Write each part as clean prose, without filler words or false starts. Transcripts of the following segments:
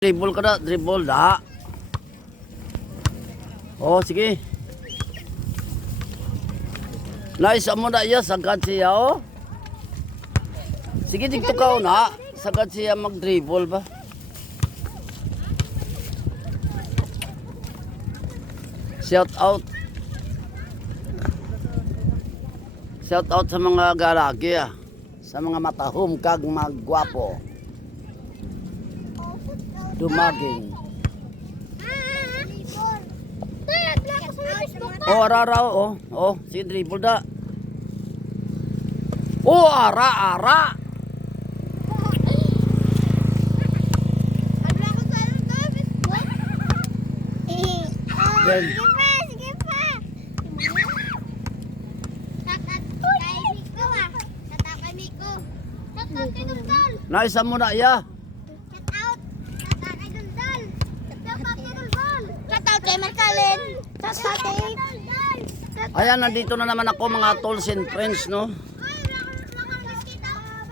Dribble ka na, dribble da. Oh, sige. Nice mo na iya, sagad siya oh. Sige, dito ka na. Sagad siya mag-dribble ba? Shout out. Shout out sa mga galagi ah. Sa mga matahom kag magwapo. Dumaging. Oh, ara oh. Oh, si dribble da. Oh, ara. Then, naisa mo na iya. Ayan, nandito na naman ako mga tolls and friends, no?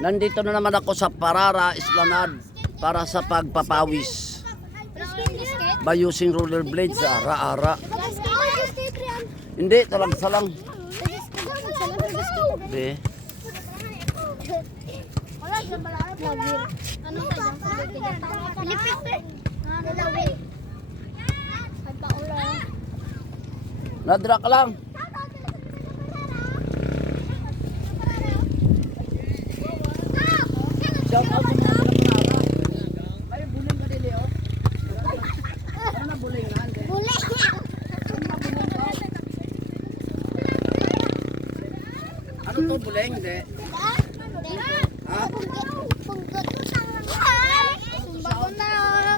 Nandito na naman ako sa Parara Esplanade para sa pagpapawis. By using rollerblades, ara. Hindi, salang. Be. Nadra ka lang. Shout out sa mga Parara. Ay, buling ka dili, oh. Ano na buling na? Buling. Ano to buling, de? Ha? Bago na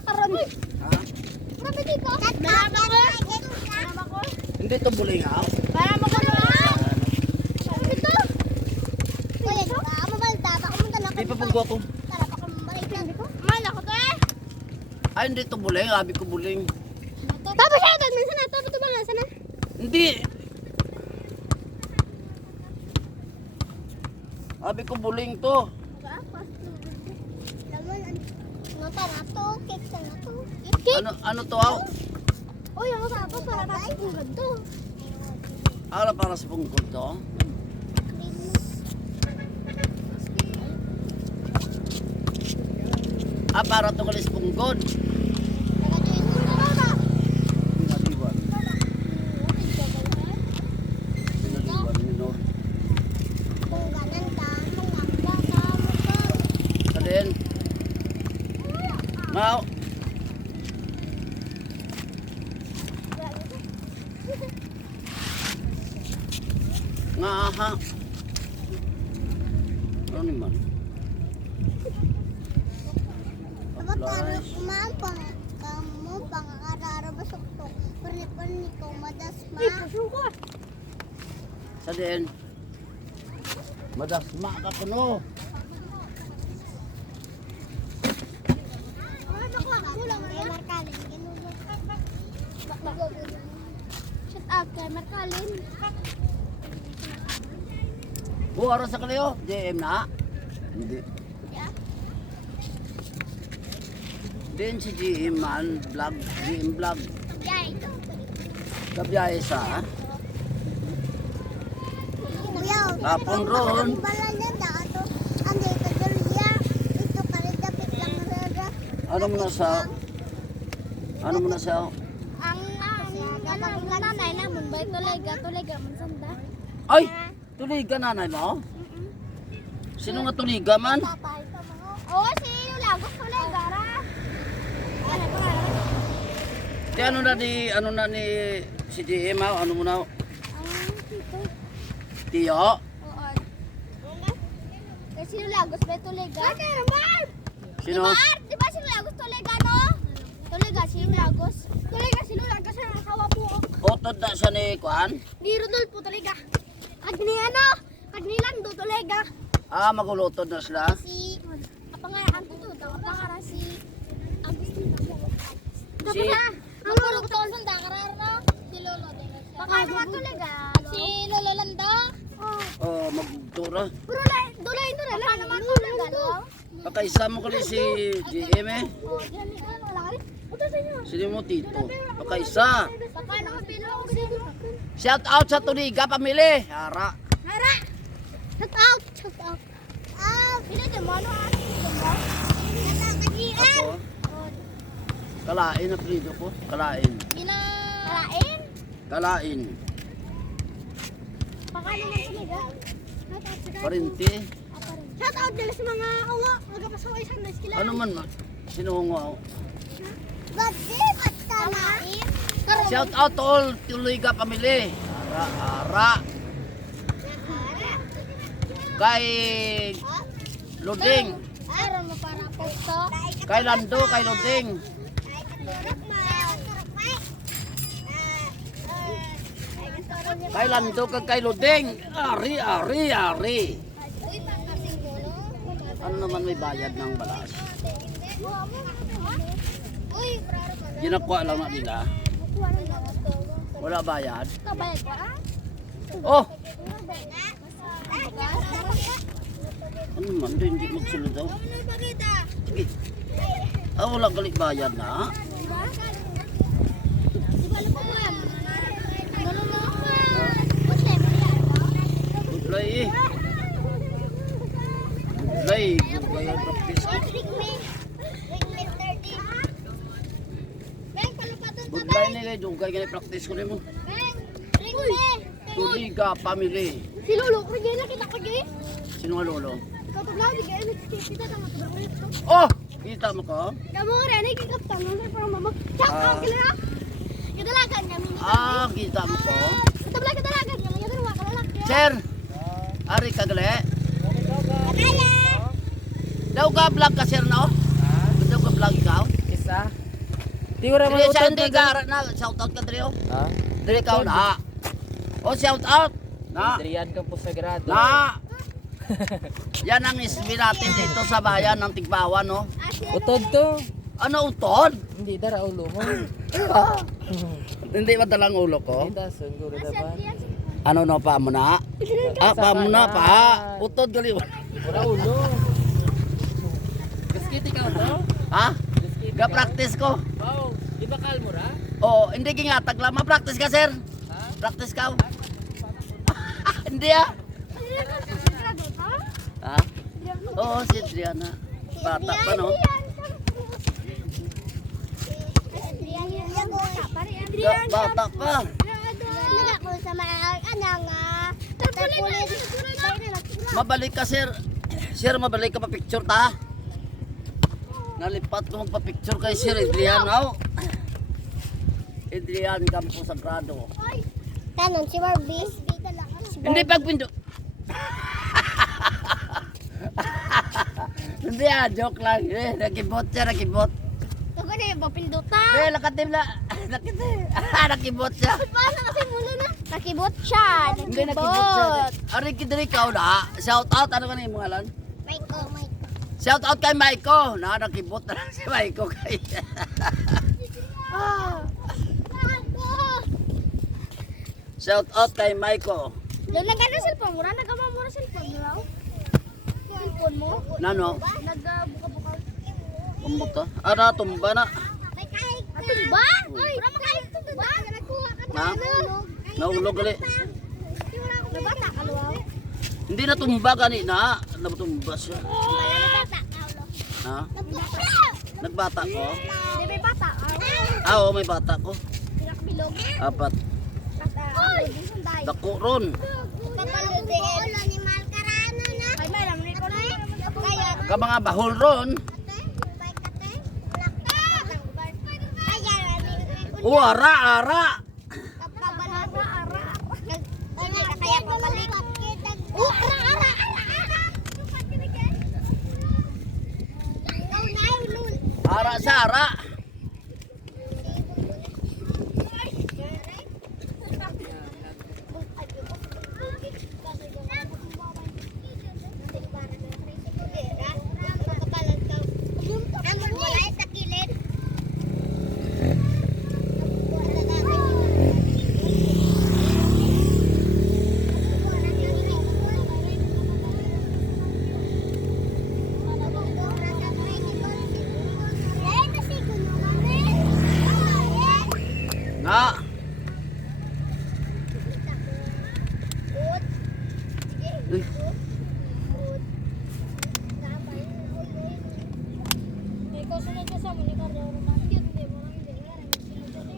karon. Ha? Hindi to buling, ha? Para magano ah. Ito. Kuya, mabalta pa kumunta na. Di pa punggo ko. Tara pa kumbalik ko. Mal ako to eh. Ay, hindi to buling, abi ko buling. Tapos siya dad minsan na to balan sana. Hindi. Abi ko buling to. Nota na to, cake na to. Ano to, aw? Uy, ako sa ako para natin kung ganito. Ala para sa punggol to. Ah, para to kalis punggol. Pinaliwan. Pinaliwan minor. Kalin. Mau. Nga ha. Ano naman? Sa din. Madasma ka kuno. Shut up, kay Markalin. Buwaro sa kalayo. JM na. Hindi. Yeah. Din si GM man. Vlog. GM vlog. Yay. Kabiyahe sa. Kuya. Hapon ron. Ano mo na sa? Ano mo na sa? Ang nanay na mun bay tuliga man sanda. Ay! Tuliga nanay mo? Sino nga tuliga man? Tatay pa mo. Oh, si Lagos tuliga ra. Ano pa? Di ano na ni si GM ha? Ano mo na? Ang tito. Tiyo? Oo. Kasi Lagos bay tuliga. Sino? Di ba si Lagos tuliga no? Tuliga si Lagos. Tuliga si Lagos sa kawa po. Otod na siya ni Kuan? Ni Rodolfo tuliga. Agni Lando tuliga. Ah, magulutod na sila. Si pangaraan ko to, pangaraan si Agustin mo. Si Ang lolo ko sa dangarar na si Lolo din. Pangaraan tuliga. Si Lolo Lando. oh, magtura. Pero dulay lang. Paano man tuliga no? Pakaisa mo kali si GM eh. Oh, diyan ni ano lang Sino mo tito? Pakaisa. Paano ka bilang sino? Shout out sa Tuliga pamili. Ara. Nara! Shout out! Shout out! Pila din mo? Ano ating ito mo? Natakagian! Ako. Kalain na prido ko. Kalain. Pila... Kalain? Kalain. Pakano mo sa mga? Parinti. Shout out dala sa mga ungo. Magpasaway sa nice kila. Ano man? Sinungo. Bakit? Kalain? Shout out to all Tuliga pamili. Ara, ara. Kay Luding. Aram mo para posto. Kay Lando, kay Luding. Kay Lando, kag kay Luding. Ari, ari, ari. Ano naman may bayad ng balas? Uy, Ginakuha lang na nila. Wala bayad. kabayad ka? Oh! Ano naman, hindi magsulod daw. Sige. Ah, wala galit bayad na. Budlay eh. Budlay. Budlay ang practice ko. Budlay nila, dugay ganit practice ko nimo. Tuliga, family. Si Lolo, kaya nakita ko gay. Sino nga lolo? Katublaw, di kaya nakikita ka matubang ito. Oh! Kita mo ko? Kamu nga rin, nakikita mo sa parang mama. Shout out ka na. Kadalagan niya, mini. Ah, kita mo ko? Katublaw, kadalagan niya. Yan rin, wakalalak. Sir! Ari ka gali? Kaya! Daw ka vlog ka sir no? Daw ka vlog ikaw? Isa. Di ko raman Dili sa utod hindi na ka na shout out ka diri oh. Ha? Dili ka na. Oh shout out. Na. Adrian Campos Sagrado. Na. Yan ang ismi natin dito sa bayan ng Tigbawan no. Utod to. Ano utod? Hindi dara ulo mo. Hindi madalang ulo ko. Kita siguro dapat. Ano no pa mo na? Ah pa mo na pa. Utod gali. Wala ulo. Gaskiti ka to? Ha? Gaskiti Ga practice ko. Wow, di ba kalmo ra? Oo, hindi gingatag lang. Ma-practice ka sir. Ha? Practice ka. Hindi ah. Ha? Oo, si Adriana. Bata pa no? Bata pa. Mabalik ka sir. Sir, mabalik ka pa picture ta. Nalipat ko magpa-picture kay Sir Adrian. Oh. Adrian Campo Sagrado. Tanon si Barbie. Hindi pagpindo. Hindi ah, joke lang. Nakibot siya, nakibot. Ako na yung papinduta. Nakatim na. Nakibot siya. Paano kasi muna na? Nakibot siya. Hindi nakibot siya. Ari kidiri ka na. Shout out, ano ka na yung mga lan? Maiko. Shout out kay Maiko. Nakibot na lang si Maiko kay. Shout out kay Maiko. Doon nagkano cellphone mo? Nagkamamura cellphone mo raw? Cellphone mo? Nano? Nagbuka-buka. Kumbuka. Ara, tumba na. Tumba? Uy, wala makain tumba. Nagkuha ka Na? Naulog gali. Nabata ka luwaw? Hindi na tumba gani na. Natumba siya. Nabata ka luwaw? Ha? Nagbata ko? Hindi may bata ka. Ah, oo, may bata ko. Pinakabilog. Apat. Uy! Dako ron. Papalutiin. Ni Malcarano na. Ay, may lang nito na. Kaya. Ka mga bahol ron. Oh, ara, ara. Kaya pabalik. Oh, ara. Ara sa ara.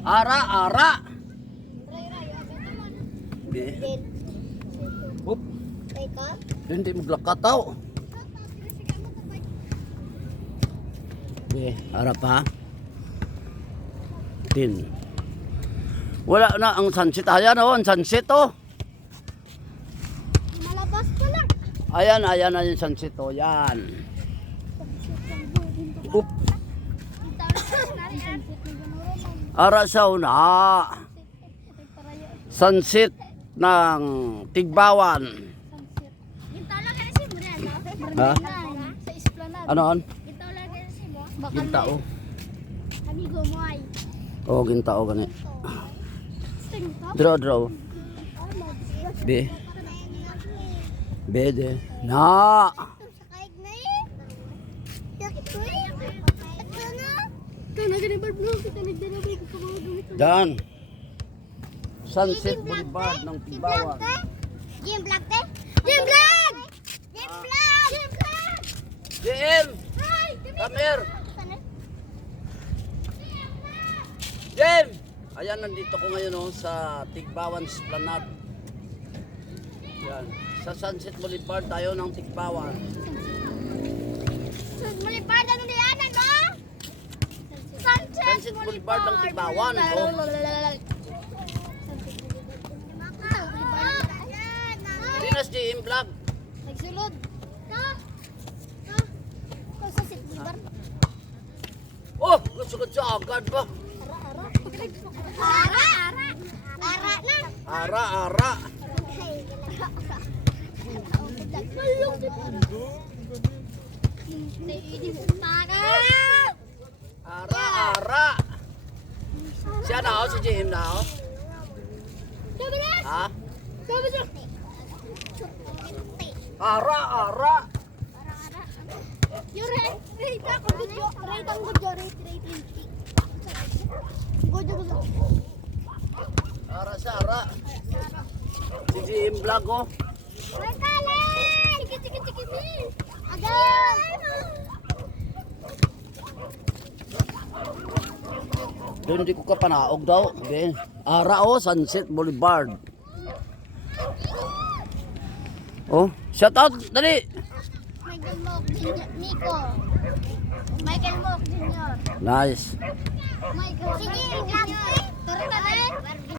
Ara, ara. Be. Up. Hindi maglakataw. Be, ara pa. Din. Wala na ang sunset. Ayan oh, ang sunset oh. Malabas ko lang. Ayan, ayan na yung sunset oh. Yan. Up. Ara sa una. Sunset ng Tigbawan. Gintaw lang kasi mo na, no? Ha? Sa Esplanade. Anoon? Gintaw lang kasi mo. Gintao. Amigo mo ay. Oh, gintao gani. Sting top. Draw. Be. Bede. Na. Sa kaig na eh. Yakit ko eh. Ito na. Ito na ganun ba vlog? Ito na ganun ba gamit? Dan. Sunset Boulevard ng Tigbawan. Jim Vlog te? Jim Vlog! Jim Vlog! Jim Vlog! JM! Hi! Come here! Jem! Ayan, nandito ko ngayon oh, sa Tigbawan Esplanade. Yan. Sa Sunset Boulevard tayo ng Tigbawan. Malipad ano diyan ano? Sunset Boulevard ng Tigbawan. Oh. Dinas JM Vlog. Nagsulod. Ha? Ha? Sa sit boulevard. Oh, gusto sa agad ba? Ara, ara. Ara na. Ara, ara. Ara, ara. Siya na ako, si JM na ako. Ha? Ara, ara. Yung rate ako video. Rate ang video. Rate. Gusto. Ara sa ara. Si JM Vlog oh. Ay, kalan! Tiki, mi! Agad! Doon di ko ka panaog daw. Okay. Ara oh, Sunset Boulevard. Oh, shout out dali. Michael Mock Jr. Nico. Michael Mock Jr. Nice. Michael. Sige,